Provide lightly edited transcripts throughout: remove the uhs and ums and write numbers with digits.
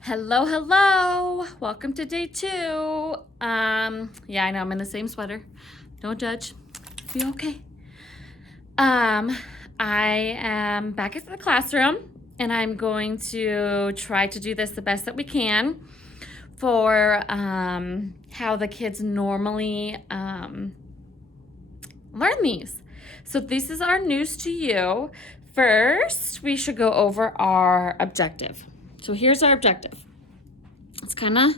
Hello, hello. Welcome to day 2. Yeah, I know I'm in the same sweater. Don't judge. Be okay. I am back at the classroom and I'm going to try to do this the best that we can for how the kids normally learn these. So this is our news to you. First, we should go over our objective. So here's our objective. It's kind of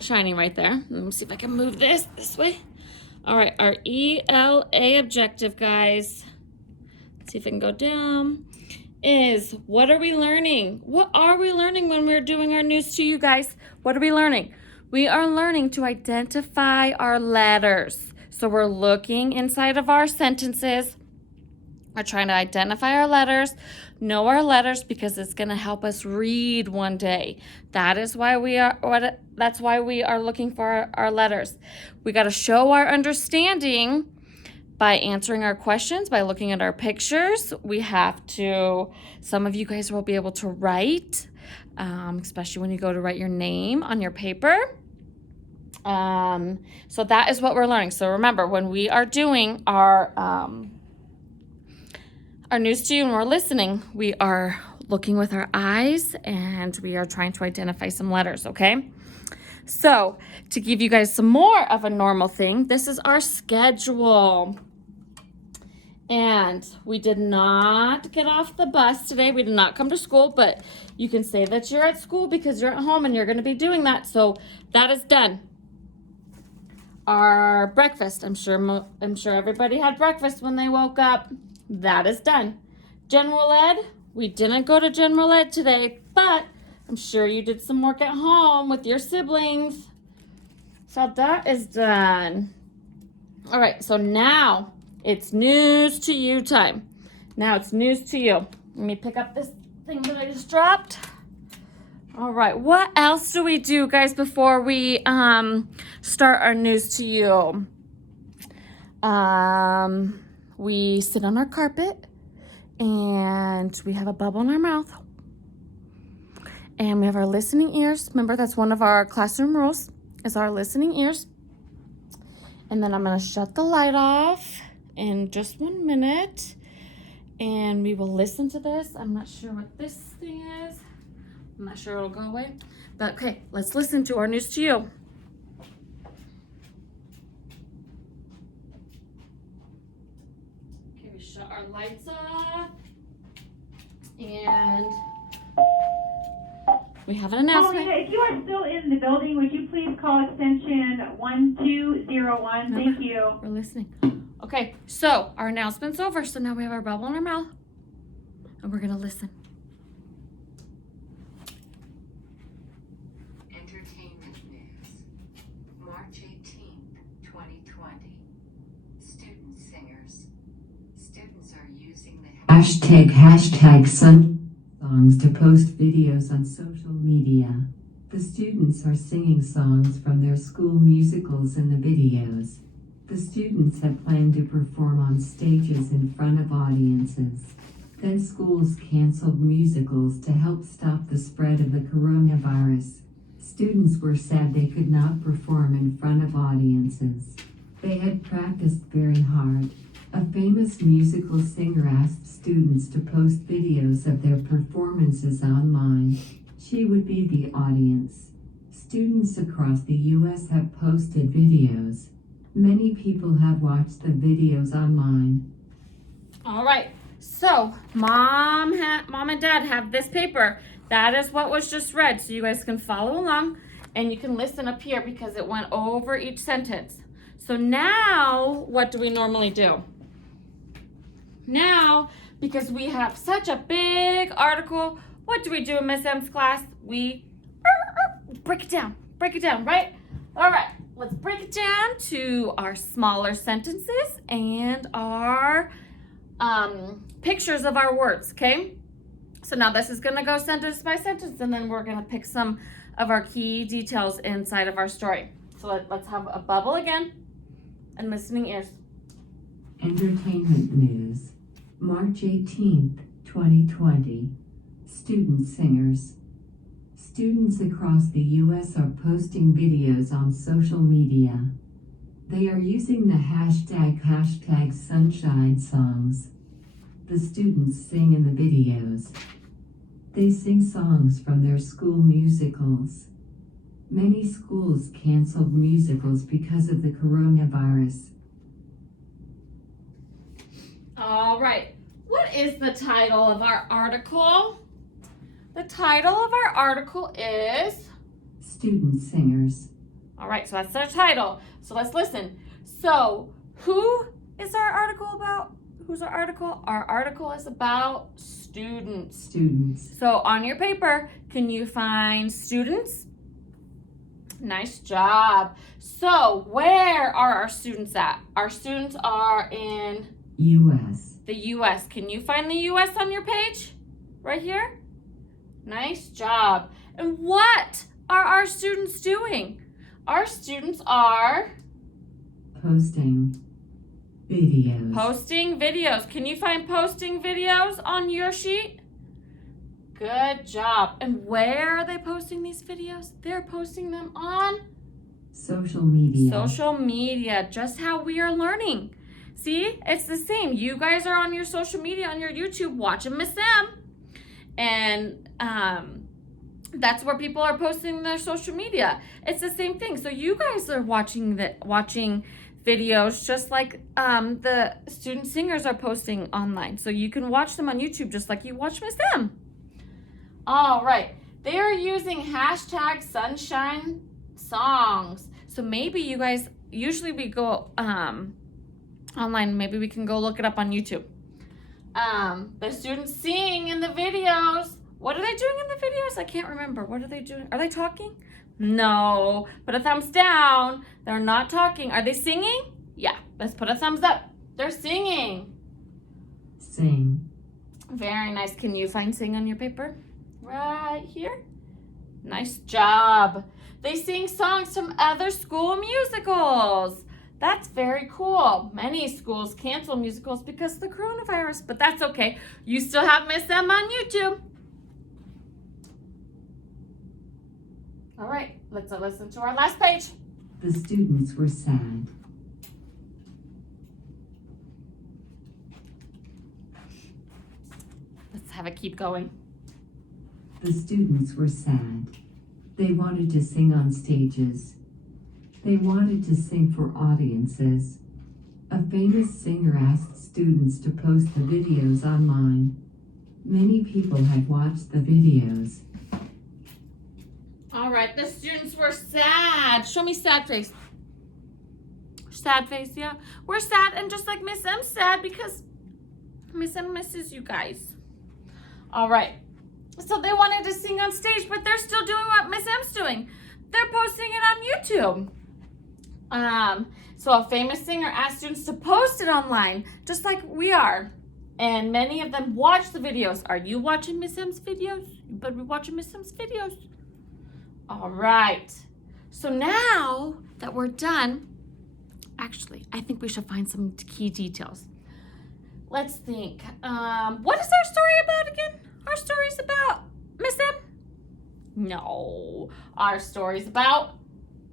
shining right there. Let me see if I can move this way. All right, our ELA objective, guys. Let's see if I can go down. Is what are we learning? What are we learning when we're doing our news to you guys? What are we learning? We are learning to identify our letters. So we're looking inside of our sentences. We're trying to identify our letters, know our letters, because it's going to help us read one day. That's why we are looking for our letters. We got to show our understanding by answering our questions, by looking at our pictures. We have to, some of you guys will be able to write, especially when you go to write your name on your paper. So that is what we're learning. So remember, when we are doing our news to you and we're listening, we are looking with our eyes and we are trying to identify some letters, okay? So to give you guys some more of a normal thing, this is our schedule. And we did not get off the bus today. We did not come to school, but you can say that you're at school because you're at home and you're going to be doing that. So that is done. Our breakfast, I'm sure everybody had breakfast when they woke up. That is done. General ed, we didn't go to general ed today, but I'm sure you did some work at home with your siblings. So that is done. All right, so now it's news to you time. Now it's news to you. Let me pick up this thing that I just dropped. All right, what else do we do, guys, before we start our news to you? We sit on our carpet and we have a bubble in our mouth. And we have our listening ears. Remember, that's one of our classroom rules, is our listening ears. And then I'm going to shut the light off in just 1 minute. And we will listen to this. I'm not sure what this thing is. I'm not sure it'll go away. But okay, let's listen to our news to you. Okay, we shut our lights off. And we have an announcement. Hello, if you are still in the building, would you please call extension 1201? Thank you. We're listening. Okay, so our announcement's over. So now we have our bubble in our mouth. And we're going to listen. Entertainment news. March 18th, 2020. Student singers. Students are using the hashtag some songs to post videos on social media. The students are singing songs from their school musicals in the videos. The students have planned to perform on stages in front of audiences. Then schools canceled musicals to help stop the spread of the coronavirus. Students were sad they could not perform in front of audiences. They had practiced very hard. A famous musical singer asked students to post videos of their performances online. She would be the audience. Students across the U.S. have posted videos. Many people have watched the videos online. All right. So mom and dad have this paper. That is what was just read. So you guys can follow along and you can listen up here because it went over each sentence. So now what do we normally do? Now, because we have such a big article, what do we do in Miss M's class? We break it down, right? All right, let's break it down to our smaller sentences and our pictures of our words, okay? So now this is gonna go sentence by sentence and then we're gonna pick some of our key details inside of our story. So let's have a bubble again and listening ears. Entertainment news. March 18th, 2020. Student singers. Students across the U.S. are posting videos on social media. They are using the hashtag Sunshine Songs. The students sing in the videos. They sing songs from their school musicals. Many schools canceled musicals because of the coronavirus. All right. What is the title of our article? The title of our article is Student Singers. All right, so that's their title. So let's listen. So, who is our article about? Who's our article? Our article is about students. Students. So, on your paper, can you find students? Nice job. So, where are our students at? Our students are in U.S. the U.S. Can you find the U.S. on your page? Right here? Nice job. And what are our students doing? Our students are Posting videos. posting videos. Can you find posting videos on your sheet? Good job. And where are they posting these videos? They're posting them on Social media. social media, just how we are learning. See, it's the same. You guys are on your social media, on your YouTube, watching Miss M. And that's where people are posting their social media. It's the same thing. So you guys are watching videos just like the student singers are posting online. So you can watch them on YouTube just like you watch Miss M. All right. They are using hashtag Sunshine Songs. So maybe you guys, usually we go online, maybe we can go look it up on YouTube. The students sing in the videos. What are they doing in the videos? I can't remember. What are they doing? Are they talking? No. Put a thumbs down. They're not talking. Are they singing? Yeah. Let's put a thumbs up. They're singing. Sing. Very nice. Can you find sing on your paper? Right here. Nice job. They sing songs from other school musicals. That's very cool. Many schools cancel musicals because of the coronavirus, but that's okay. You still have Miss M on YouTube. All right, let's listen to our last page. The students were sad. Let's have it keep going. The students were sad. They wanted to sing on stages. They wanted to sing for audiences. A famous singer asked students to post the videos online. Many people had watched the videos. All right, the students were sad. Show me sad face. Sad face, yeah. We're sad, and just like Miss M's sad because Miss M misses you guys. All right. So they wanted to sing on stage, but they're still doing what Miss M's doing. They're posting it on YouTube. So a famous singer asked students to post it online, just like we are. And many of them watch the videos. Are you watching Miss M's videos? You better be watching Miss M's videos. All right. So now that we're done, actually, I think we should find some key details. Let's think. What is our story about again? Our story's about Miss M? No. Our story's about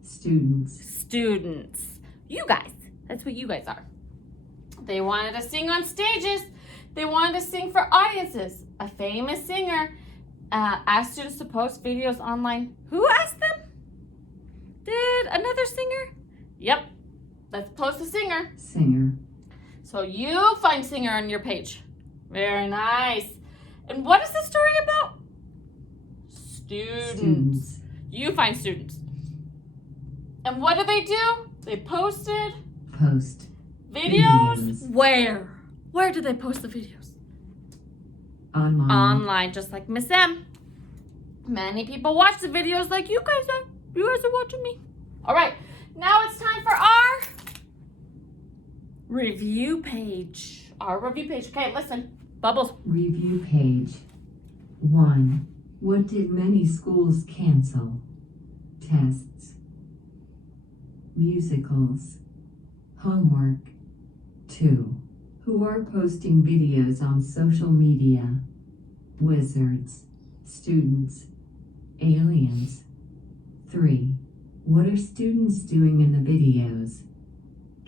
Students. students. You guys. That's what you guys are. They wanted to sing on stages. They wanted to sing for audiences. A famous singer asked students to post videos online. Who asked them? Did another singer? Yep. Let's post a singer. Singer. So you find singer on your page. Very nice. And what is the story about? Students. You find students. And what do? They posted Post. videos. Where? Where do they post the videos? Online. Online, just like Miss M. Many people watch the videos like you guys are. You guys are watching me. All right, now it's time for our review page. Our review page. Okay, listen. Bubbles. Review page. 1. What did many schools cancel? Tests. Musicals. Homework. 2. Who are posting videos on social media? Wizards. Students. Aliens. 3. What are students doing in the videos?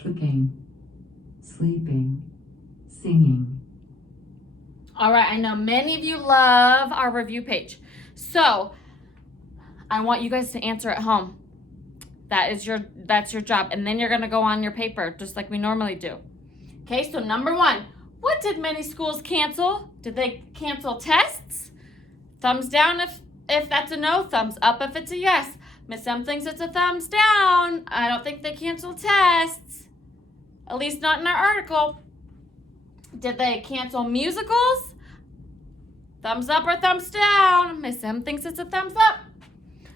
Cooking, sleeping, singing. All right, I know many of you love our review page. So I want you guys to answer at home. That's your job. And then you're gonna go on your paper, just like we normally do. Okay, so number 1, what did many schools cancel? Did they cancel tests? Thumbs down if that's a no, thumbs up if it's a yes. Miss M thinks it's a thumbs down. I don't think they canceled tests. At least not in our article. Did they cancel musicals? Thumbs up or thumbs down? Miss M thinks it's a thumbs up.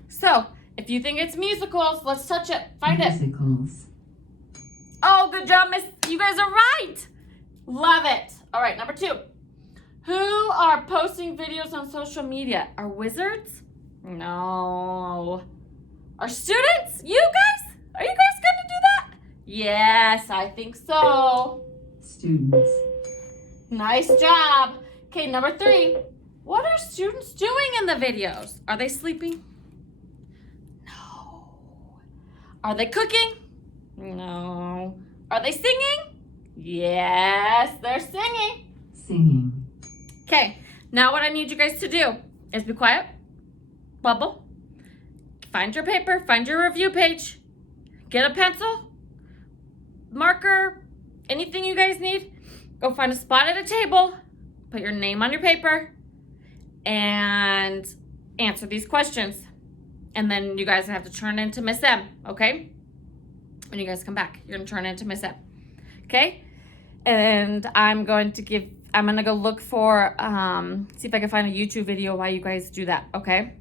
So, if you think it's musicals, let's touch it. Find it. Musicals. Oh, good job, Miss. You guys are right. Love it. All right, number 2. Who are posting videos on social media? Are wizards? No. Are students? You guys? Are you guys going to do that? Yes, I think so. Students. Nice job. Okay, number 3. What are students doing in the videos? Are they sleeping? No. Are they cooking? No. Are they singing? Yes, they're singing. Singing. Okay, now what I need you guys to do is be quiet, bubble, find your paper, find your review page, get a pencil, marker, anything you guys need. Go find a spot at a table, put your name on your paper, and answer these questions. And then you guys have to turn into Miss M, okay? When you guys come back, you're gonna turn into Miss M, okay? And I'm gonna go look for, see if I can find a YouTube video while you guys do that, okay?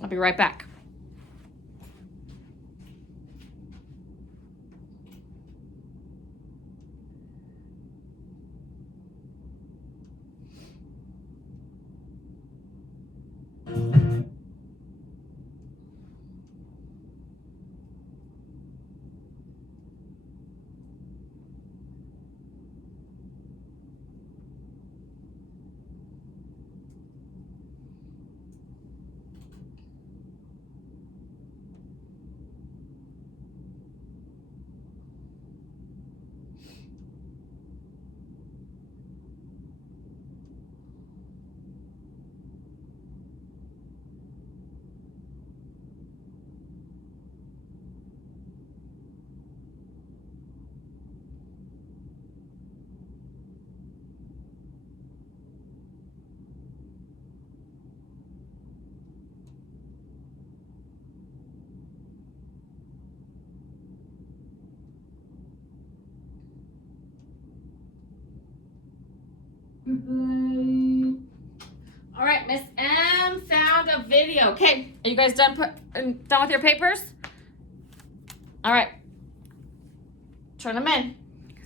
I'll be right back. All right, Miss M found a video. Okay, are you guys done with your papers? All right, turn them in.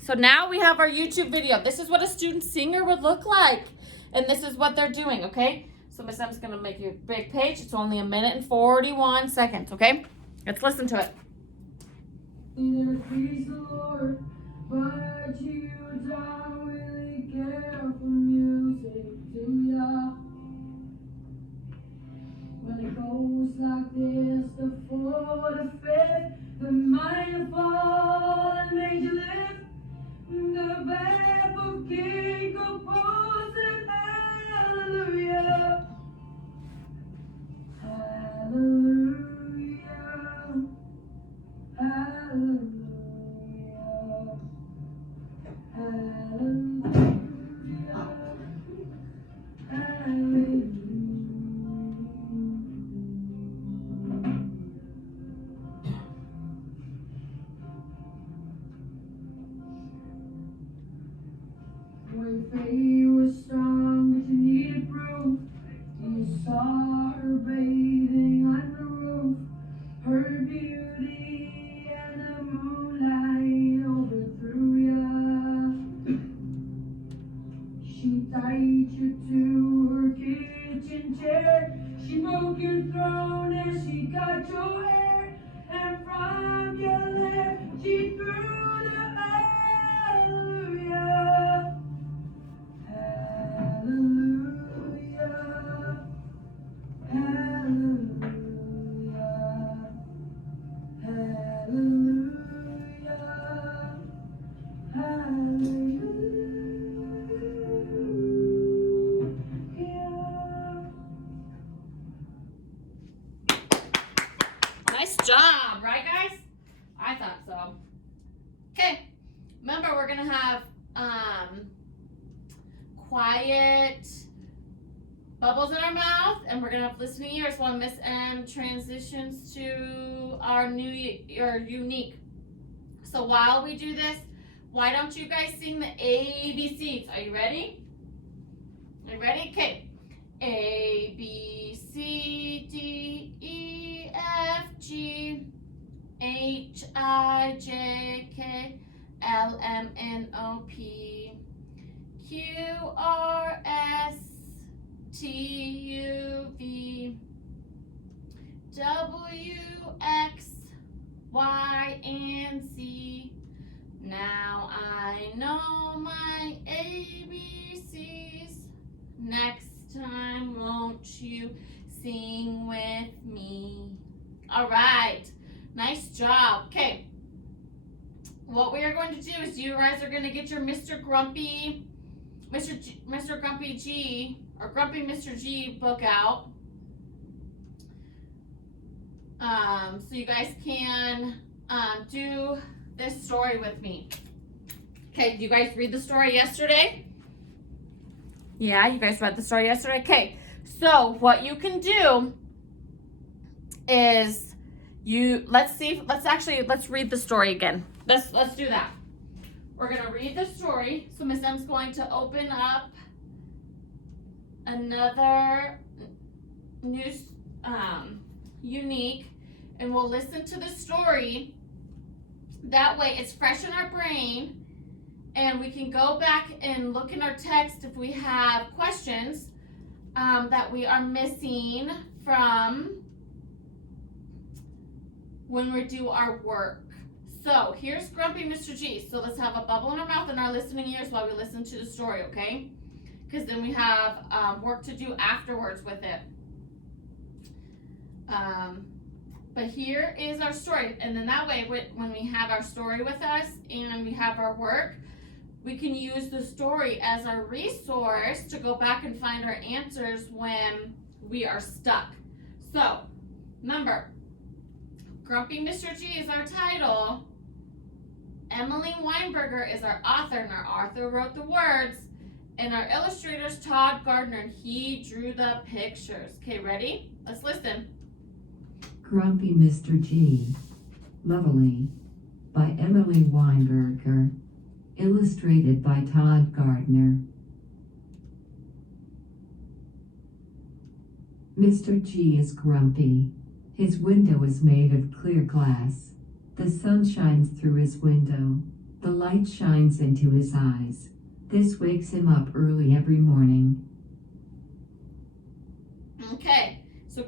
So now we have our YouTube video. This is what a student singer would look like, and this is what they're doing, okay? So Miss M's gonna make you a big page. It's only 1 minute and 41 seconds, okay? Let's listen to it. Please the Lord, but you don't really care for music, do ya? When it goes like this, the 4th, the 5th, the minor fall and major lift, the back of King composing hallelujah, hallelujah, hallelujah. When faith was strong, but you needed proof. You saw her bathing on the roof, her beauty and the moonlight overthrew ya. She tied you to her kitchen chair. She broke your throne and she got your hair. And from your lip she threw the hallelujah. Hallelujah. Hallelujah. Nice job, right guys? I thought so. Okay, remember we're gonna have quiet bubbles in our mouth, and we're gonna have listening ears while Miss M transitions to our unique. So while we do this, why don't you guys sing the ABCs? Are you ready? Are you ready? Okay. A, B, C, D, E, F, G, H, I, J, K, L, M, N, O, P, Q, R, S, T, U, V, W, X, Y, and Z. Now I know my ABCs. Next time, won't you sing with me? All right, nice job. Okay, what we are going to do is you guys are going to get your Mr. Grumpy G or Grumpy Mr. G book out, so you guys can do this story with me. Okay, did you guys read the story yesterday? Yeah, you guys read the story yesterday? Okay, so what you can do is let's read the story again. Let's do that. We're gonna read the story. So Miss M's going to open up another news unique, and we'll listen to the story. That way it's fresh in our brain, and we can go back and look in our text if we have questions that we are missing from when we do our work. So here's Grumpy Mr. G. So let's have a bubble in our mouth and our listening ears while we listen to the story, okay? Because then we have work to do afterwards with it. But here is our story. And then that way, when we have our story with us and we have our work, we can use the story as our resource to go back and find our answers when we are stuck. So, remember, Grumpy Mr. G is our title. Emily Weinberger is our author, and our author wrote the words. And our illustrator is Todd Gardner, and he drew the pictures. Okay, ready? Let's listen. Grumpy Mr. G. Lovely. By Emily Weinberger. Illustrated by Todd Gardner. Mr. G is grumpy. His window is made of clear glass. The sun shines through his window. The light shines into his eyes. This wakes him up early every morning. Okay, so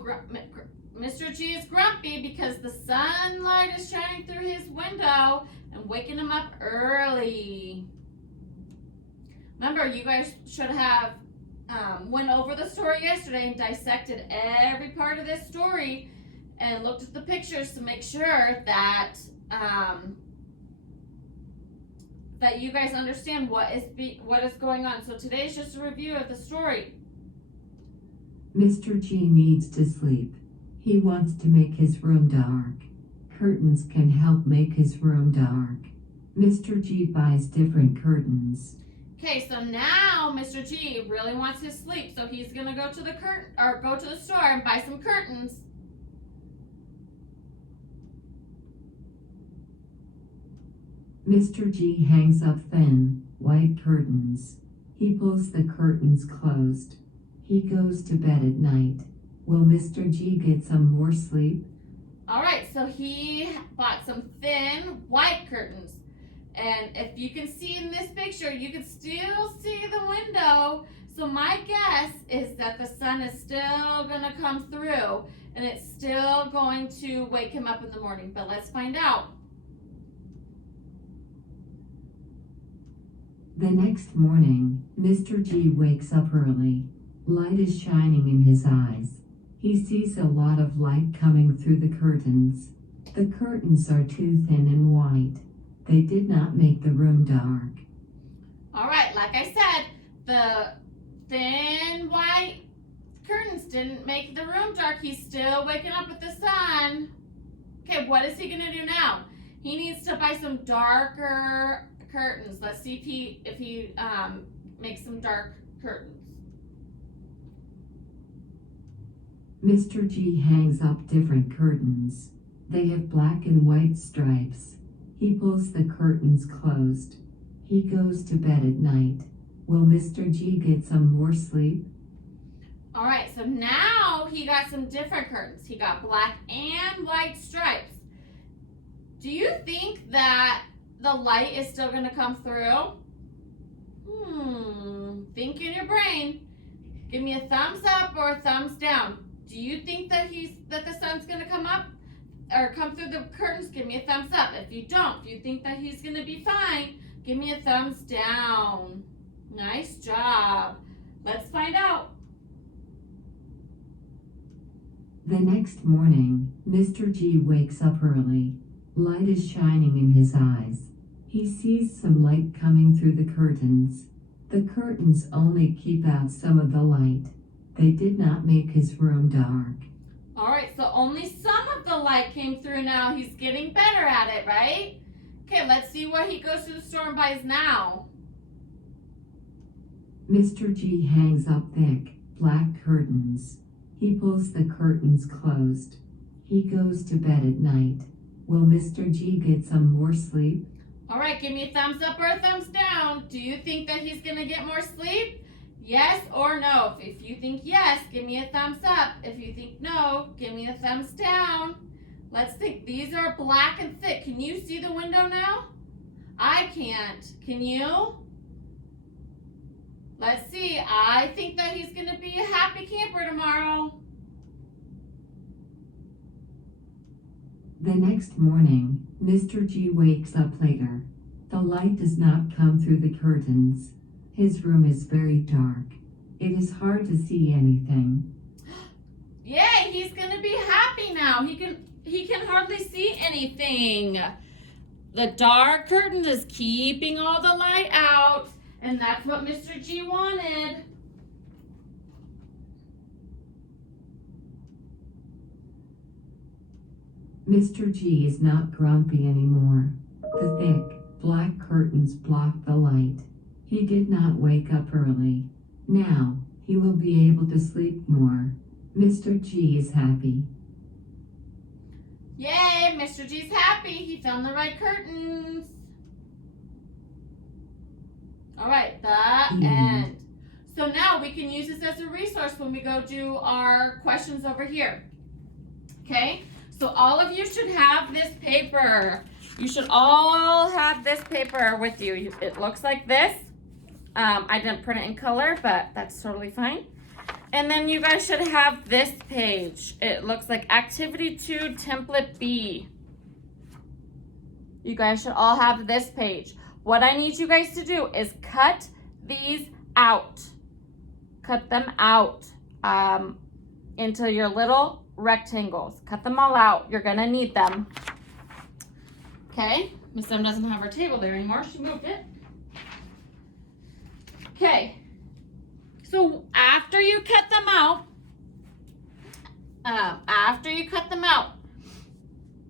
Mr. G is grumpy because the sunlight is shining through his window and waking him up early. Remember, you guys should have went over the story yesterday and dissected every part of this story and looked at the pictures to make sure that that you guys understand what is going on. So today is just a review of the story. Mr. G needs to sleep. He wants to make his room dark. Curtains can help make his room dark. Mr. G buys different curtains. Okay, so now Mr. G really wants his sleep, so he's gonna go to the store and buy some curtains. Mr. G hangs up thin, white curtains. He pulls the curtains closed. He goes to bed at night. Will Mr. G get some more sleep? All right, so he bought some thin white curtains. And if you can see in this picture, you can still see the window. So my guess is that the sun is still gonna come through and it's still going to wake him up in the morning. But let's find out. The next morning, Mr. G wakes up early. Light is shining in his eyes. He sees a lot of light coming through the curtains. The curtains are too thin and white. They did not make the room dark. All right, like I said, the thin white curtains didn't make the room dark. He's still waking up with the sun. Okay, what is he gonna do now? He needs to buy some darker curtains. Let's see if he makes some dark curtains. Mr. G hangs up different curtains. They have black and white stripes. He pulls the curtains closed. He goes to bed at night. Will Mr. G get some more sleep? All right, so now he got some different curtains. He got black and white stripes. Do you think that the light is still gonna come through? Think in your brain. Give me a thumbs up or a thumbs down. Do you think that the sun's gonna come up or come through the curtains? Give me a thumbs up. If you don't, if you think that he's gonna be fine, give me a thumbs down. Nice job. Let's find out. The next morning, Mr. G wakes up early. Light is shining in his eyes. He sees some light coming through the curtains. The curtains only keep out some of the light. They did not make his room dark. All right, so only some of the light came through now. He's getting better at it, right? Okay, let's see what he goes to the store and buys now. Mr. G hangs up thick, black curtains. He pulls the curtains closed. He goes to bed at night. Will Mr. G get some more sleep? All right, give me a thumbs up or a thumbs down. Do you think that he's gonna get more sleep? Yes or no? If you think yes, give me a thumbs up. If you think no, give me a thumbs down. Let's think. These are black and thick. Can you see the window now? I can't. Can you? Let's see. I think that he's gonna be a happy camper tomorrow. The next morning, Mr. G wakes up later. The light does not come through the curtains. His room is very dark. It is hard to see anything. Yay, he's gonna be happy now. He can hardly see anything. The dark curtain is keeping all the light out, and that's what Mr. G wanted. Mr. G is not grumpy anymore. The thick, black curtains block the light. He did not wake up early. Now, he will be able to sleep more. Mr. G is happy. Yay, Mr. G's happy. He found the right curtains. All right, the end. So now we can use this as a resource when we go do our questions over here. Okay? So all of you should have this paper. You should all have this paper with you. It looks like this. I didn't print it in color, but that's totally fine. And then you guys should have this page. It looks like Activity 2, Template B. You guys should all have this page. What I need you guys to do is cut these out. Cut them out into your little rectangles. Cut them all out. You're gonna need them. Okay, Miss Em doesn't have her table there anymore. She moved it. Okay, so after you cut them out,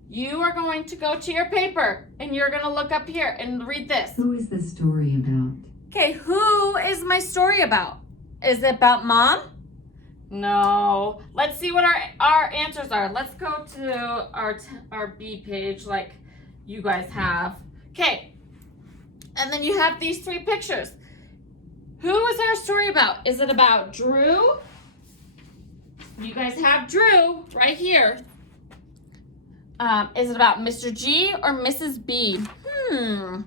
you are going to go to your paper and you're gonna look up here and read this. Who is the story about? Okay, who is my story about? Is it about Mom? No. Let's see what our answers are. Let's go to our B page like you guys have. Okay. And then you have these three pictures. Who is our story about? Is it about Drew? You guys have Drew right here. Is it about Mr. G or Mrs. B? Who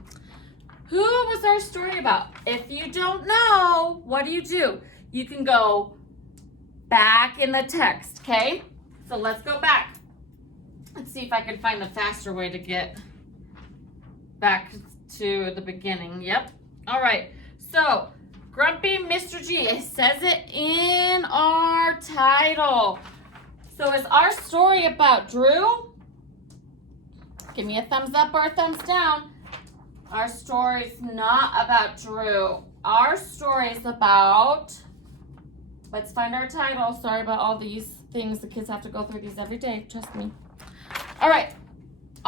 was our story about? If you don't know, what do? You can go back in the text, okay? So let's go back. Let's see if I can find a faster way to get back to the beginning. Yep. All right. So, Grumpy Mr. G. It says it in our title. So is our story about Drew? Give me a thumbs up or a thumbs down. Our story's not about Drew. Our story is about... Let's find our title. Sorry about all these things. The kids have to go through these every day. Trust me. All right.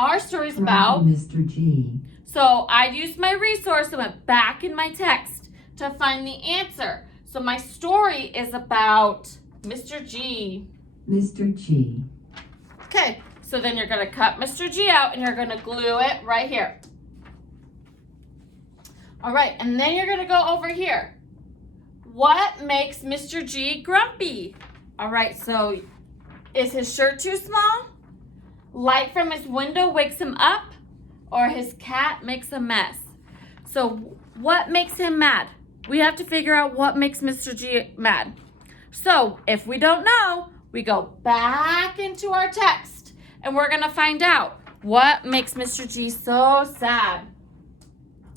our story's From about. Mr. G. So I used my resource and went back in my text to find the answer. So my story is about Mr. G. Mr. G. Okay, so then you're going to cut Mr. G out and you're going to glue it right here. All right, and then you're going to go over here. What makes Mr. G grumpy? All right, so is his shirt too small? Light from his window wakes him up? Or his cat makes a mess? So what makes him mad? We have to figure out what makes Mr. G mad. So if we don't know, we go back into our text and we're gonna find out what makes Mr. G so sad.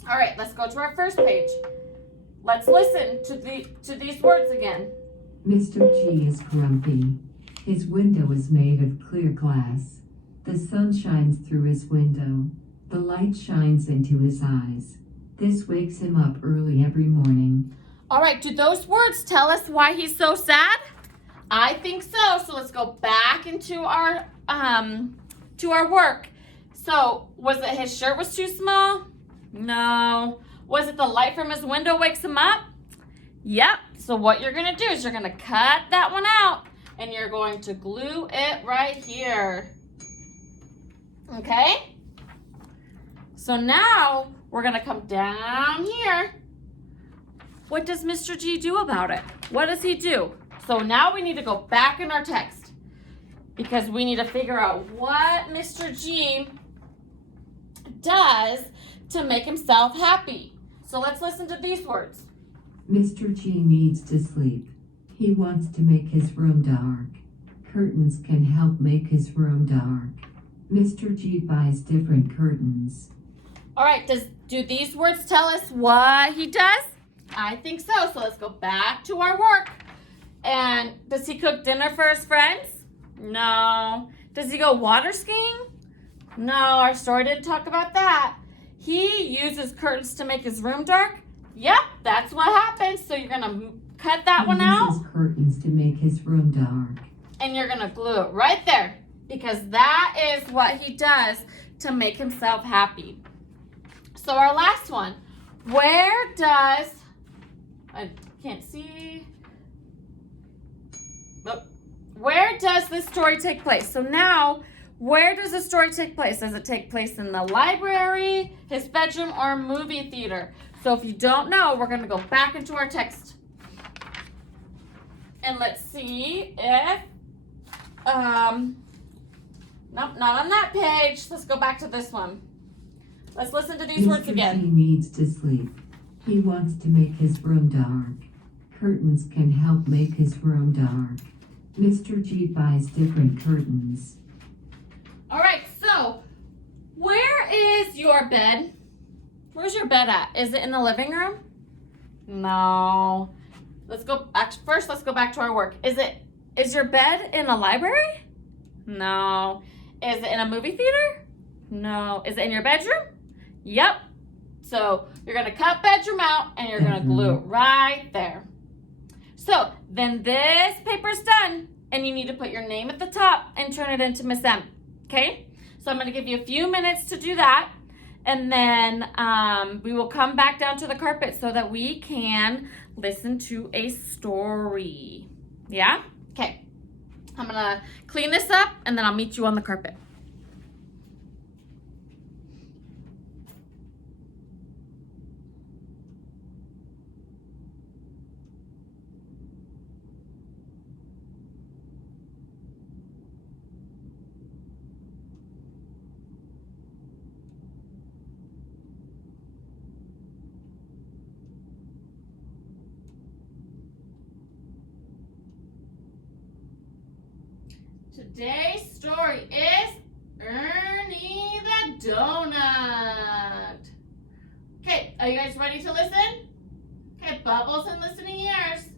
All right, let's go to our first page. Let's listen to these words again. Mr. G is grumpy. His window is made of clear glass. The sun shines through his window. The light shines into his eyes. This wakes him up early every morning. All right, do those words tell us why he's so sad? I think so. So let's go back into our work. So was it his shirt was too small? No. Was it the light from his window wakes him up? Yep. So what you're gonna do is you're gonna cut that one out and you're going to glue it right here. Okay? So now we're gonna come down here. What does Mr. G do about it? What does he do? So now we need to go back in our text because we need to figure out what Mr. G does to make himself happy. So let's listen to these words. Mr. G needs to sleep. He wants to make his room dark. Curtains can help make his room dark. Mr. G buys different curtains. All right, do these words tell us what he does? I think so. So let's go back to our work. And does he cook dinner for his friends? No. Does he go water skiing? No, our story didn't talk about that. He uses curtains to make his room dark? Yep, that's what happens. So you're gonna cut that one out. He uses curtains to make his room dark. And you're gonna glue it right there because that is what he does to make himself happy. So our last one, where does, I can't see, where does this story take place? So now, where does the story take place? Does it take place in the library, his bedroom, or a movie theater? So if you don't know, we're gonna go back into our text. And let's see if, nope, not on that page. Let's go back to this one. Let's listen to these words again. Mr. G needs to sleep. He wants to make his room dark. Curtains can help make his room dark. Mr. G buys different curtains. All right, so where is your bed? Where's your bed at? Is it in the living room? No. Let's go back. First, let's go back to our work. Is your bed in a library? No. Is it in a movie theater? No. Is it in your bedroom? Yep. So you're gonna cut bedroom out and you're gonna glue it right there. So then this paper's done and you need to put your name at the top and turn it into Miss M. Okay? So I'm gonna give you a few minutes to do that. And then we will come back down to the carpet so that we can listen to a story. Yeah? Okay. I'm gonna clean this up and then I'll meet you on the carpet. Today's story is Ernie the Donut. Okay, are you guys ready to listen? Okay, bubbles and listening ears.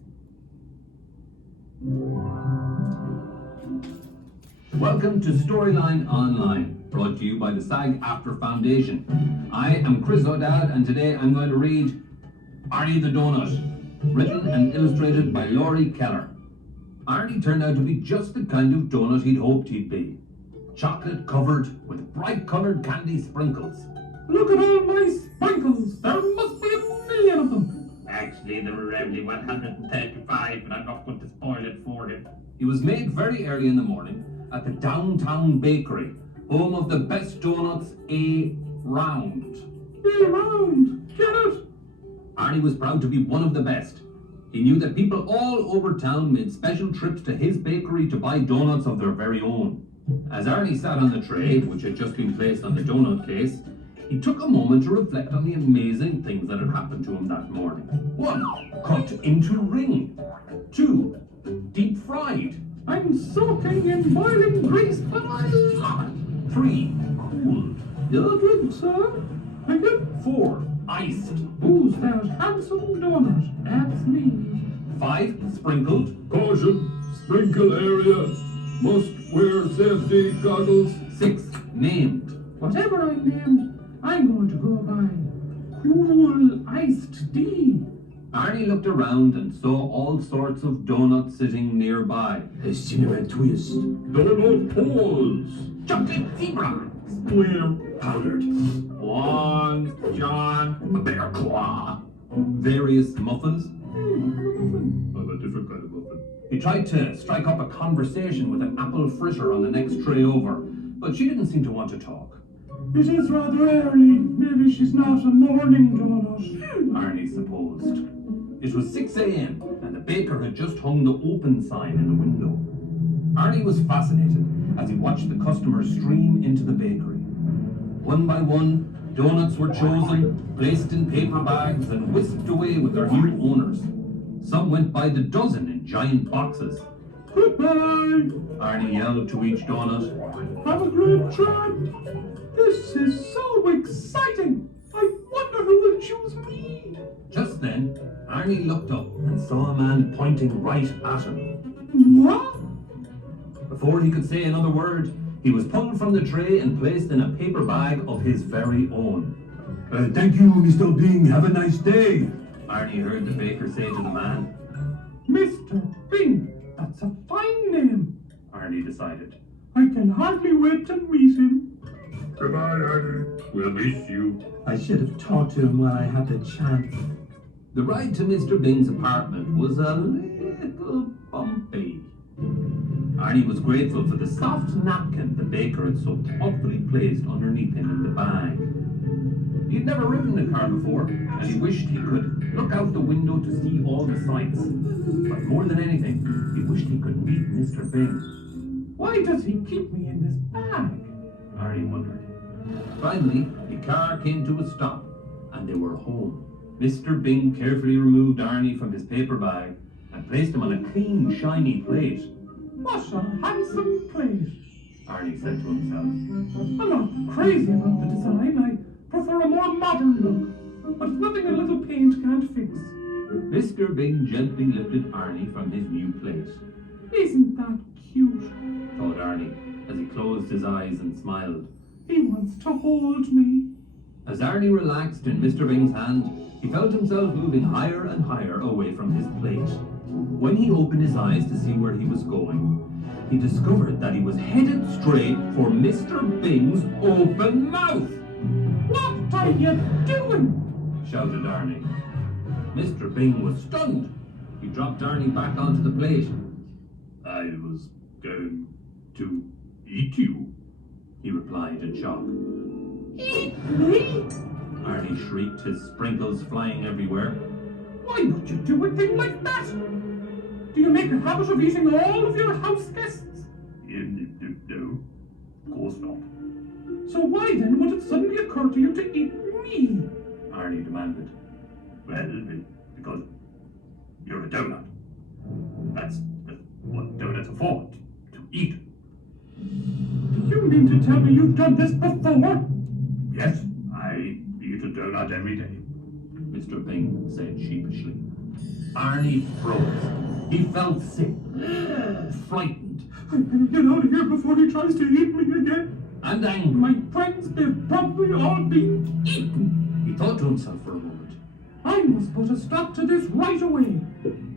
Welcome to Storyline Online, brought to you by the SAG-AFTRA Foundation. I am Chris O'Dowd, and today I'm going to read Arnie the Donut, written and illustrated by Laurie Keller. Arnie turned out to be just the kind of donut he'd hoped he'd be. chocolate covered with bright coloured candy sprinkles. Look at all my sprinkles. There must be 1,000,000 of them. Actually, there were only 135, but I'm not going to spoil it for him. He was made very early in the morning at the downtown bakery, home of the best donuts around. Around. Get it? Arnie was proud to be one of the best. He knew that people all over town made special trips to his bakery to buy donuts of their very own. As Arnie sat on the tray, which had just been placed on the donut case, he took a moment to reflect on the amazing things that had happened to him that morning. 1. Cut into ring. 2. Deep fried. I'm soaking in boiling grease, but I love it. 3. Cooled. You'll drink, sir. Thank you. 4. Iced. Who's that handsome donut? That's me. 5. Sprinkled. Caution, sprinkle area. Must wear safety goggles. 6. Named. Whatever I'm named, I'm going to go by Cool Iced D. Arnie looked around and saw all sorts of donuts sitting nearby. A cinnamon twist. Donut balls. Chocolate zebra. Square powdered. Long John Bear Claw. Various muffins. I'm a different kind of muffin. He tried to strike up a conversation with an apple fritter on the next tray over, but she didn't seem to want to talk. It is rather early. Maybe she's not a morning donut. Arnie supposed. It was 6 a.m. and the baker had just hung the open sign in the window. Arnie was fascinated as he watched the customers stream into the bakery. One by one, donuts were chosen, placed in paper bags, and whisked away with their new owners. Some went by the dozen in giant boxes. Goodbye. Arnie yelled to each donut. Have a great trip. This is so exciting. I wonder who will choose me. Just then, Arnie looked up and saw a man pointing right at him. What? Before he could say another word, he was pulled from the tray and placed in a paper bag of his very own. Thank you, Mr. Bing. Have a nice day. Arnie heard the baker say to the man. Mr. Bing. That's a fine name. Arnie decided. I can hardly wait to meet him. Goodbye, Arnie. We'll miss you. I should have talked to him while I had the chance. The ride to Mr. Bing's apartment was a little bumpy. Arnie was grateful for the soft napkin the baker had so thoughtfully placed underneath him in the bag. He'd never ridden a car before, and he wished he could look out the window to see all the sights. But more than anything, he wished he could meet Mr. Bing. Why does he keep me in this bag? Arnie wondered. Finally, the car came to a stop, and they were home. Mr. Bing carefully removed Arnie from his paper bag and placed him on a clean, shiny plate. What a handsome plate. Arnie said to himself. I'm not crazy about the design. I prefer a more modern look. But nothing a little paint can't fix. Mr. Bing gently lifted Arnie from his new plate. Isn't that cute? Thought Arnie, as he closed his eyes and smiled. He wants to hold me. As Arnie relaxed in Mr. Bing's hand, he felt himself moving higher and higher away from his plate. When he opened his eyes to see where he was going, he discovered that he was headed straight for Mr. Bing's open mouth. What are you doing? Shouted Arnie. Mr. Bing was stunned. He dropped Arnie back onto the plate. I was going to eat you. He replied in shock. Eat me? Arnie shrieked, his sprinkles flying everywhere. Why would you do a thing like that? Do you make a habit of eating all of your house guests? No, of course not. So why then would it suddenly occur to you to eat me? Arnie demanded. Well, because you're a donut. That's what donuts are for, to eat. Do you mean to tell me you've done this before? Yes, I eat a donut every day. Mr. Bing said sheepishly. Arnie froze. He felt sick, frightened, I better get out of here before he tries to eat me again. and angry. My friends, they've probably all been eaten. He thought to himself for a moment. I must put a stop to this right away.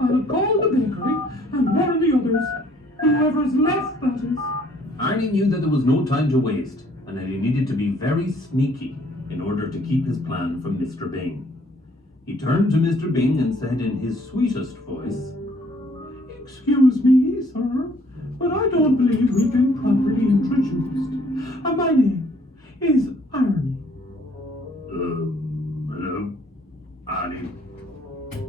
I'll call the bakery and warn the others. Whoever's left, that is. Arnie knew that there was no time to waste and that he needed to be very sneaky in order to keep his plan from Mr. Bing. He turned to Mr. Bing and said in his sweetest voice, Excuse me, sir, but I don't believe we've been properly introduced. My name is Arnie. Hello? Arnie?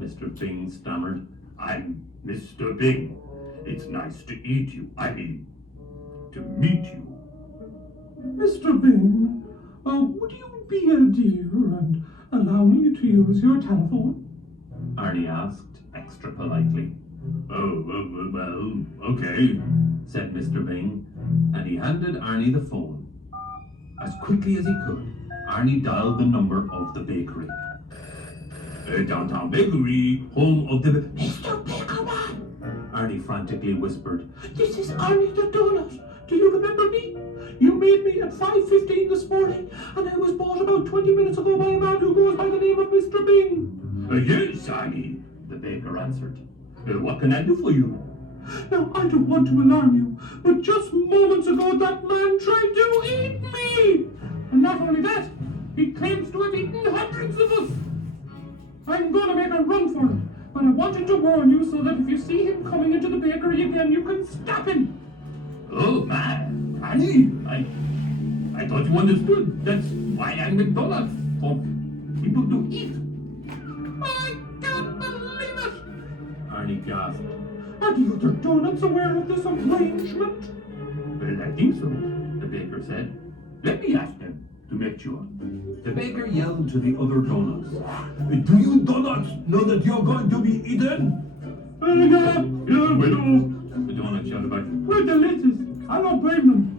Mr. Bing stammered. I'm Mr. Bing. It's nice to eat you. I mean, to meet you. Mr. Bing, would you be a dear and allow me to use your telephone? Arnie asked, extra politely. Oh, well, okay. Said Mr. Bing, and he handed Arnie the phone. As quickly as he could, Arnie dialed the number of the bakery. Downtown Bakery, home of the... Mr. Bakerman! Arnie frantically whispered. This is Arnie the Donut. Do you remember me? You made me at 5:15 this morning, and I was bought about 20 minutes ago by a man who goes by the name of Mr. Bing. Yes, Arnie. The baker answered. What can I do for you? Now, I don't want to alarm you, but just moments ago that man tried to eat me! And not only that, he claims to have eaten hundreds of us! I'm gonna make a run for him, but I wanted to warn you so that if you see him coming into the bakery again, you can stop him! Oh, man. Arnie, I thought you understood. That's why I'm McDonald's. For people to eat. I can't believe it! Arnie gasped. Are the other donuts aware of this arrangement? Well, I think so, the baker said. Let me ask them to make sure. The baker yelled to the other donuts. Do you donuts know that you're going to be eaten? Yeah, We do. The donut shouted back. we're delicious. I don't blame them.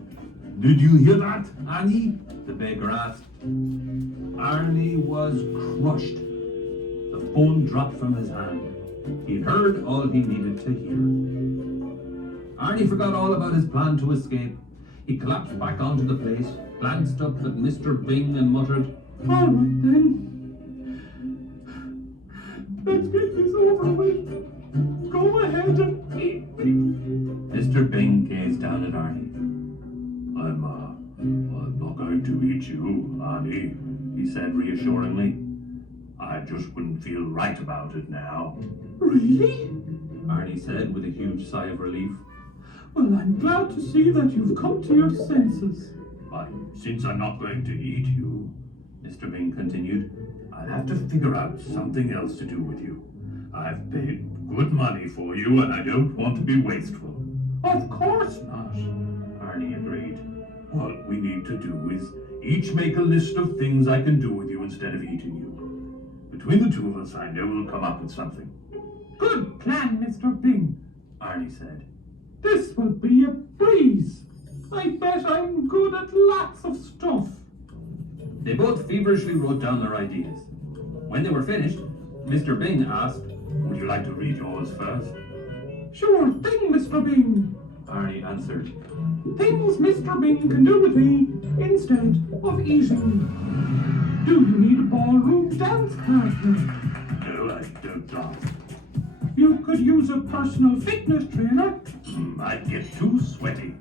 Did you hear that, Arnie? The baker asked. Arnie was crushed. The phone dropped from his hand. He'd heard all he needed to hear. Arnie forgot all about his plan to escape. He collapsed back onto the plate, glanced up at Mr. Bing and muttered, All right then. Let's get this over with. Go ahead and eat me. Mr. Bing gazed down at Arnie. I'm not going to eat you, Arnie, He said reassuringly. I just wouldn't feel right about it now. Really? Arnie said with a huge sigh of relief. Well, I'm glad to see that you've come to your senses. But since I'm not going to eat you, Mr. Bing continued. I'll have to figure out something else to do with you. I've paid good money for you, and I don't want to be wasteful. Of course not. Arnie agreed. What we need to do is each make a list of things I can do with you instead of eating you. Between the two of us, I know we'll come up with something. Good plan, Mr. Bing. Arnie said. This will be a breeze. I bet I'm good at lots of stuff. They both feverishly wrote down their ideas. When they were finished, Mr. Bing asked, Would you like to read yours first? Sure thing, Mr. Bing. Arnie answered. Things Mr. Bing can do with me instead of eating me. Do you need a ballroom dance partner? No, I don't know. You could use a personal fitness trainer. I'd get too sweaty.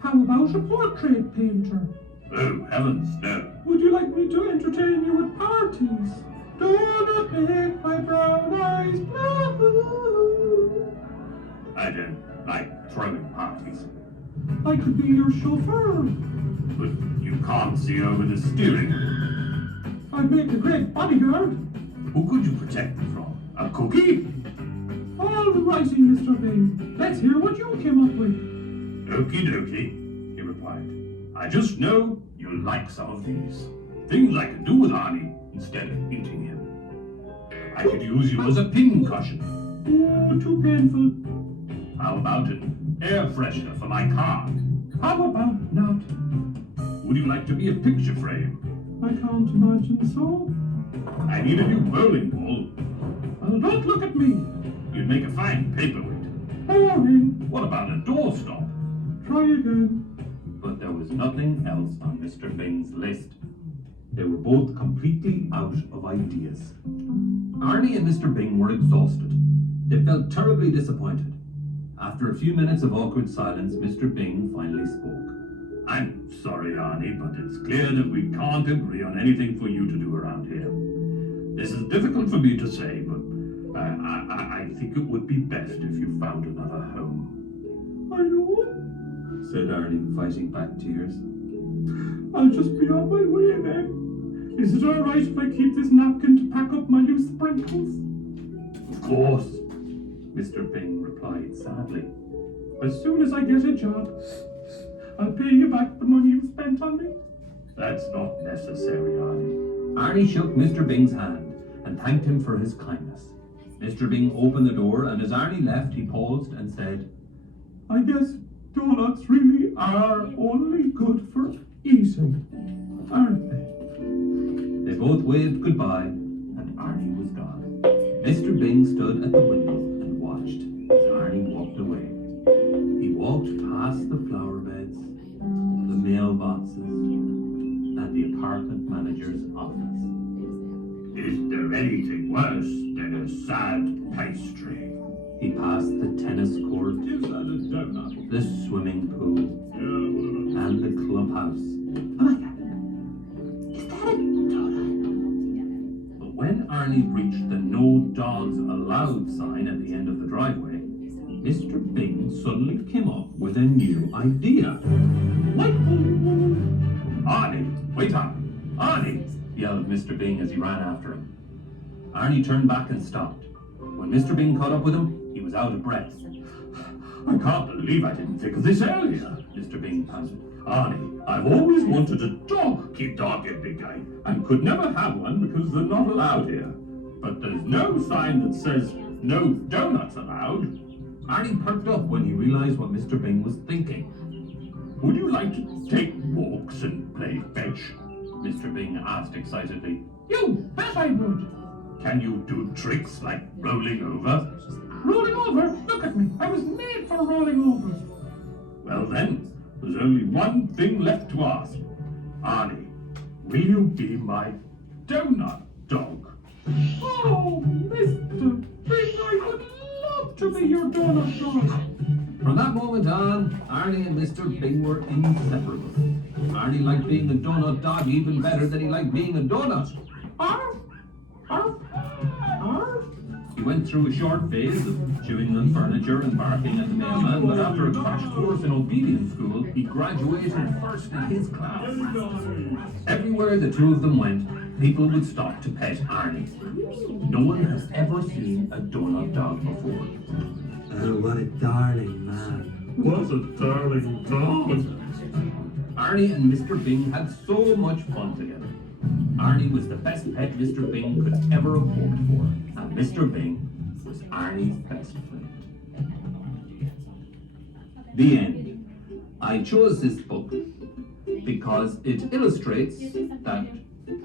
How about a portrait painter? Oh, heavens, no. Would you like me to entertain you at parties? Don't make my brown eyes blue. I don't like throwing parties. I could be your chauffeur. But you can't see over the steering wheel. I'd make a great bodyguard. Who could you protect me from? A cookie? All righty, Mr. Bing. Let's hear what you came up with. Okie dokie, he replied. I just know you'll like some of these. Things I can do with Arnie instead of eating him. I could use you as a pincushion. Ooh, too painful. How about an air freshener for my car? How about not? Would you like to be a picture frame? I can't imagine so. I need a new bowling ball. Well, don't look at me. You'd make a fine paperweight. Boring. What about a doorstop? Try again. But there was nothing else on Mr. Bing's list. They were both completely out of ideas. Arnie and Mr. Bing were exhausted. They felt terribly disappointed. After a few minutes of awkward silence, Mr. Bing finally spoke. sorry, Arnie, but it's clear that we can't agree on anything for you to do around here. This is difficult for me to say, but I think it would be best if you found another home. I know. said Arnie, fighting back tears. I'll just be on my way then. Is it all right if I keep this napkin to pack up my loose sprinkles? Of course. Mr. Bing replied sadly. As soon as I get a job, I'll pay you back the money you spent on me. That's not necessary, Arnie. Arnie shook Mr. Bing's hand and thanked him for his kindness. Mr. Bing opened the door, and as Arnie left, he paused and said, I guess donuts really are only good for eating, aren't they? They both waved goodbye, and Arnie was gone. Mr. Bing stood at the window and watched as Arnie walked away. He walked past the flower beds, the mailboxes, and the apartment manager's office. Is there anything worse than a sad pastry? He passed the tennis court, Is that a donut? the swimming pool, and the clubhouse. Oh my God. Is that a donut? But when Arnie reached the No Dogs Allowed sign at the end of the driveway, Mr. Bing suddenly came up with a new idea. Arnie, wait up! Arnie! Yelled Mr. Bing as he ran after him. Arnie turned back and stopped. When Mr. Bing caught up with him, he was out of breath. I can't believe I didn't think of this earlier. Mr. Bing panted. Arnie, I've always wanted a dog. Keep talking, big guy. And could never have one because they're not allowed here. But there's no sign that says no donuts allowed. Arnie perked up when he realized what Mr. Bing was thinking. Would you like to take walks and play fetch? Mr. Bing asked excitedly. You bet I would. Can you do tricks like rolling over? Rolling over? Look at me. I was made for rolling overs. Well then, there's only one thing left to ask. Arnie, will you be my donut dog? Oh, Mr. Bing, I would love to be your donut dog. From that moment on, Arnie and Mr. Bing were inseparable. Arnie liked being a donut dog even better than he liked being a donut. Arf! Arf! Arf! He went through a short phase of chewing on furniture and barking at the mailman, but after a crash course in obedience school, he graduated first in his class. Everywhere the two of them went, people would stop to pet Arnie. No one has ever seen a donut dog before. Oh, what a darling man. What a darling dog. Arnie and Mr. Bing had so much fun together. Arnie was the best pet Mr. Bing could ever have hoped for, and Mr. Bing was Arnie's best friend. The end. I chose this book because it illustrates that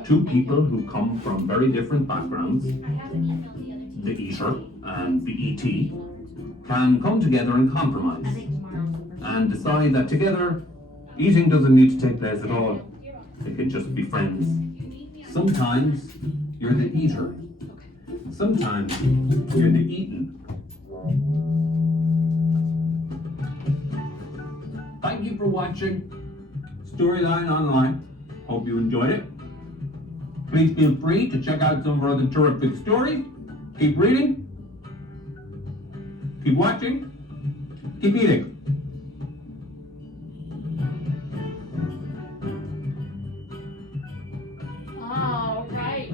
two people who come from very different backgrounds, the eater and the ET, can come together and compromise and decide that together eating doesn't need to take place at all. They can just be friends. Sometimes you're the eater. Sometimes you're the eaten. Thank you for watching Storyline Online. Hope you enjoyed it. Please feel free to check out some of our other terrific stories. Keep reading. Keep watching. Keep eating. All right.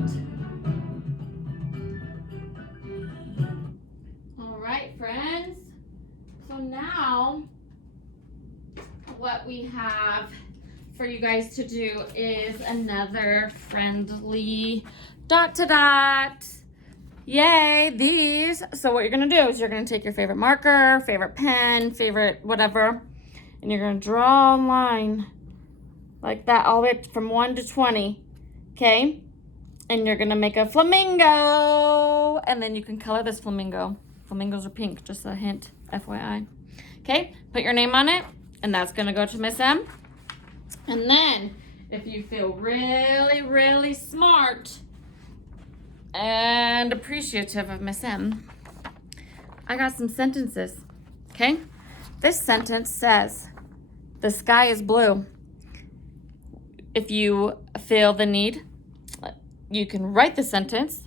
All right, friends. So now what we have for you guys to do is another friendly dot to dot. Yay, these. So what you're gonna do is you're gonna take your favorite marker, favorite pen, favorite whatever, and you're gonna draw a line like that all the way from 1 to 20. Okay, and you're gonna make a flamingo, and then you can color this flamingo. Flamingos are pink, just a hint, FYI. Okay, put your name on it, and that's gonna go to Miss M. And then, if you feel really, really smart and appreciative of Miss M, I got some sentences. Okay, this sentence says, "The sky is blue." if you feel the need, you can write the sentence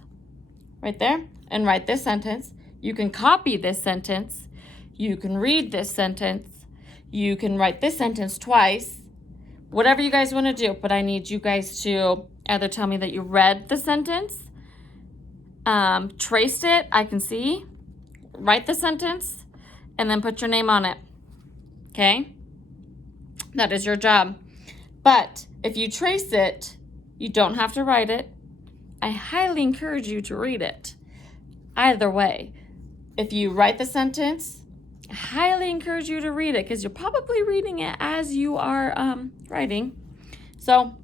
right there and write this sentence. You can copy this sentence. You can read this sentence. You can write this sentence twice. Whatever you guys want to do, but I need you guys to either tell me that you read the sentence, traced it, I can see, write the sentence, and then put your name on it. Okay? That is your job. But if you trace it, you don't have to write it. I highly encourage you to read it. Either way, if you write the sentence, I highly encourage you to read it because you're probably reading it as you are writing. So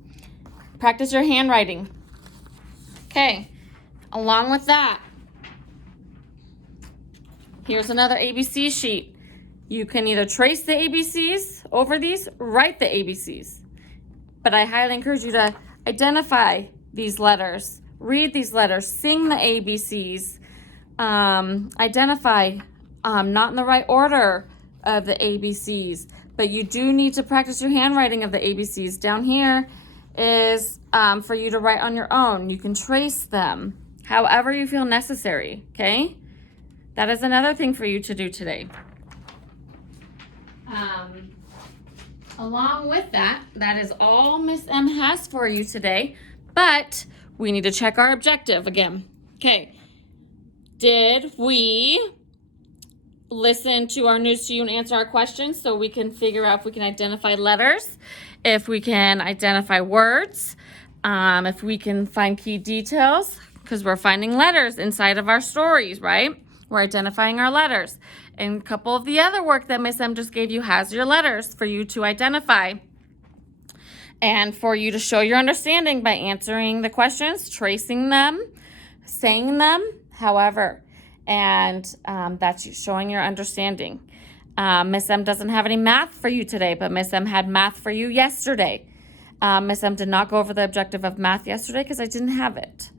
practice your handwriting. Okay, along with that, here's another ABC sheet. You can either trace the ABCs over these, write the ABCs. But I highly encourage you to identify these letters, read these letters, sing the ABCs, identify not in the right order of the ABCs, but you do need to practice your handwriting of the ABCs. Down here is for you to write on your own. You can trace them however you feel necessary, okay? That is another thing for you to do today. Along with that, that is all Miss M has for you today, but we need to check our objective again. Okay, did we listen to our news to you and answer our questions so we can figure out if we can identify letters, if we can identify words, if we can find key details, because we're finding letters inside of our stories, right? We're identifying our letters. And a couple of the other work that Miss M just gave you has your letters for you to identify and for you to show your understanding by answering the questions, tracing them, saying them, however. And that's showing your understanding. Miss M doesn't have any math for you today, but Miss M had math for you yesterday. Miss M did not go over the objective of math yesterday because I didn't have it.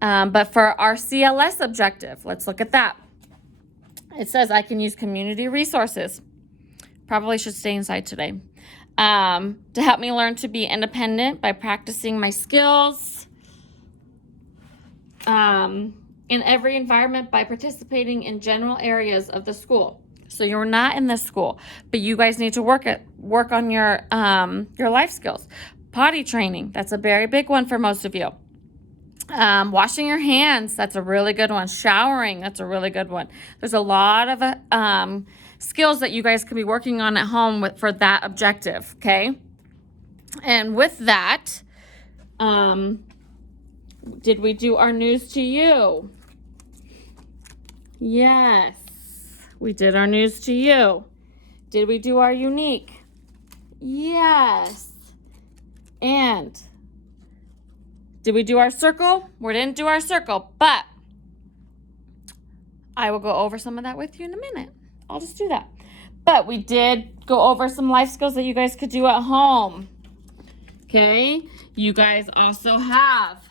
But for our CLS objective, let's look at that. It says I can use community resources. Probably should stay inside today. To help me learn to be independent by practicing my skills. In every environment by participating in general areas of the school. So you're not in this school, but you guys need to work on your life skills. Potty training, that's a very big one for most of you. Washing your hands, that's a really good one. Showering, that's a really good one. There's a lot of skills that you guys can be working on at home for that objective, okay? And with that, did we do our news to you? Yes, we did our news to you. Did we do our unique? Yes. And did we do our circle? We didn't do our circle, but I will go over some of that with you in a minute. I'll just do that. But we did go over some life skills that you guys could do at home. Okay? You guys also have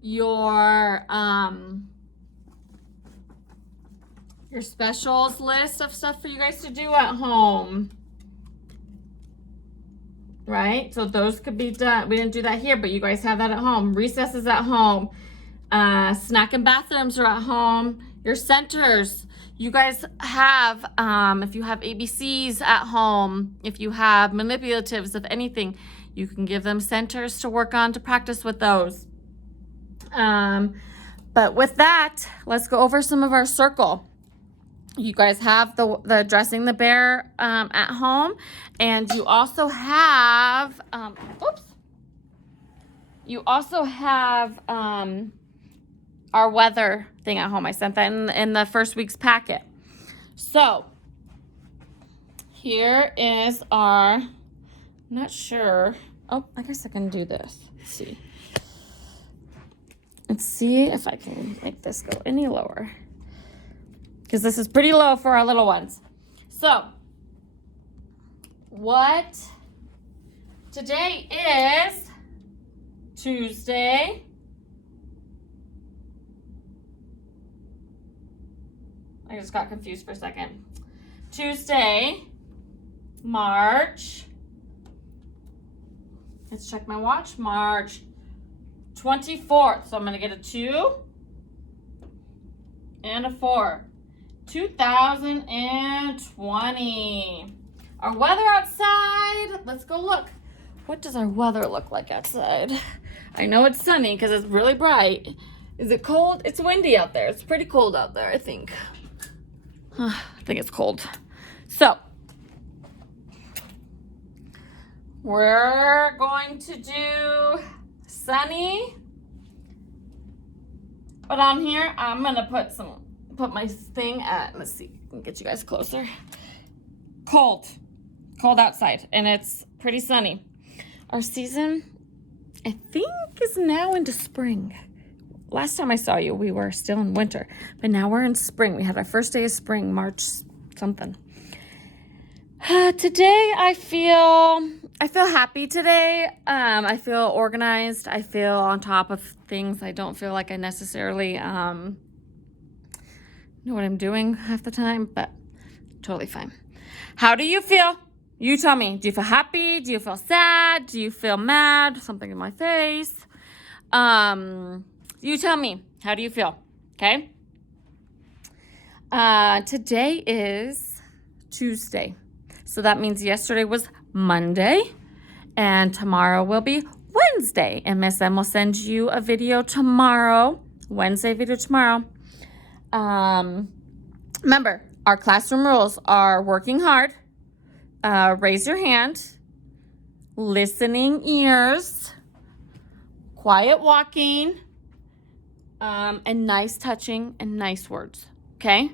your specials list of stuff for you guys to do at home. Right? So those could be done. We didn't do that here, but you guys have that at home. Recesses at home. Snack and bathrooms are at home. Your centers. You guys have, if you have ABCs at home, if you have manipulatives of anything, you can give them centers to work on to practice with those. But with that, let's go over some of our circle. You guys have the dressing the bear at home, and you also have you also have our weather thing at home. I sent that in the first week's packet. So here is our, not sure. Oh, I guess I can do this. Let's see if I can make this go any lower, because this is pretty low for our little ones. So, today is Tuesday. I just got confused for a second. Tuesday, March. Let's check my watch. March 24th. So I'm going to get a 2 and a 4. 2020. Our weather outside. Let's go look. What does our weather look like outside? I know it's sunny because it's really bright. Is it cold? It's windy out there. It's pretty cold out there, I think. I think it's cold. So, we're going to do sunny. But on here, I'm going to put my thing at, let's see, I can get you guys closer. Cold outside, and it's pretty sunny. Our season, I think, is now into spring. Last time I saw you, we were still in winter, but now we're in spring. We had our first day of spring, March something. Today, I feel happy today. I feel organized. I feel on top of things. I don't feel like I necessarily know what I'm doing half the time, but totally fine. How do you feel? You tell me. Do you feel happy? Do you feel sad? Do you feel mad? Something in my face? You tell me. How do you feel? Okay? Today is Tuesday. So that means yesterday was Monday. And tomorrow will be Wednesday. And Miss M will send you a video tomorrow. Wednesday video tomorrow. Remember, our classroom rules are working hard. Raise your hand, listening ears, quiet walking, and nice touching and nice words, okay?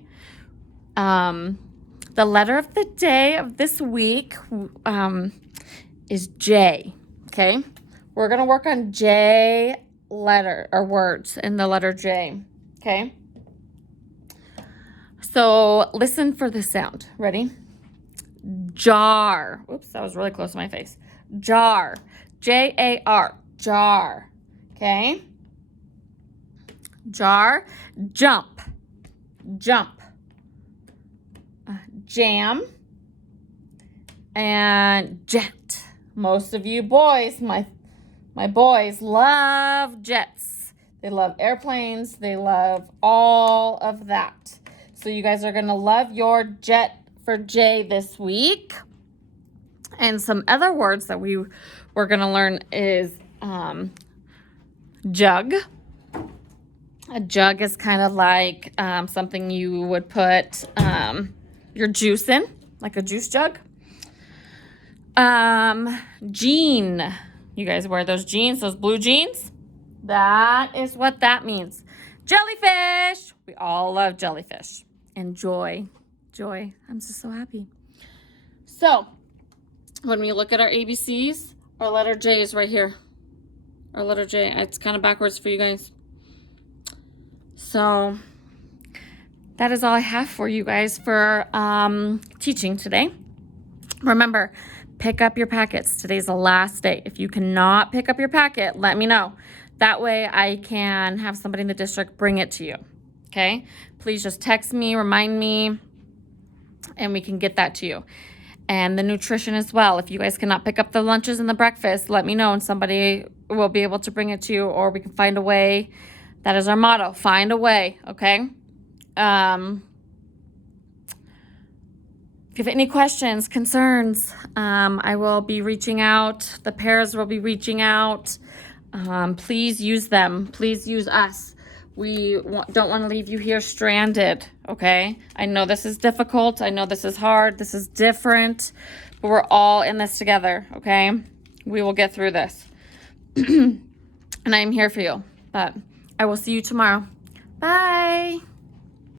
The letter of the day of this week is J, okay? We're going to work on J letter or words in the letter J, okay? So listen for the sound. Ready? Jar. Oops, that was really close to my face. Jar. Jar. Jar. Okay? Jar. Jump. Jump. Jam. And jet. Most of you boys, my boys love jets. They love airplanes. They love all of that. So you guys are going to love your jet for J this week. And some other words that we're going to learn is jug. A jug is kind of like something you would put your juice in, like a juice jug. Jean. You guys wear those jeans, those blue jeans? That is what that means. Jellyfish. We all love jellyfish. And joy. Joy. I'm just so happy. So, when we look at our ABCs, our letter J is right here. Our letter J. It's kind of backwards for you guys. So, that is all I have for you guys for teaching today. Remember, pick up your packets. Today's the last day. If you cannot pick up your packet, let me know. That way I can have somebody in the district bring it to you. Okay? Please just text me, remind me, and we can get that to you. And the nutrition as well. If you guys cannot pick up the lunches and the breakfast, let me know and somebody will be able to bring it to you, or we can find a way. That is our motto. Find a way. Okay? If you have any questions, concerns, I will be reaching out. The pairs will be reaching out. Please use them. Please use us. We don't want to leave you here stranded, okay? I know this is difficult. I know this is hard. This is different. But we're all in this together, okay? We will get through this. And I'm here for you. But I will see you tomorrow. Bye.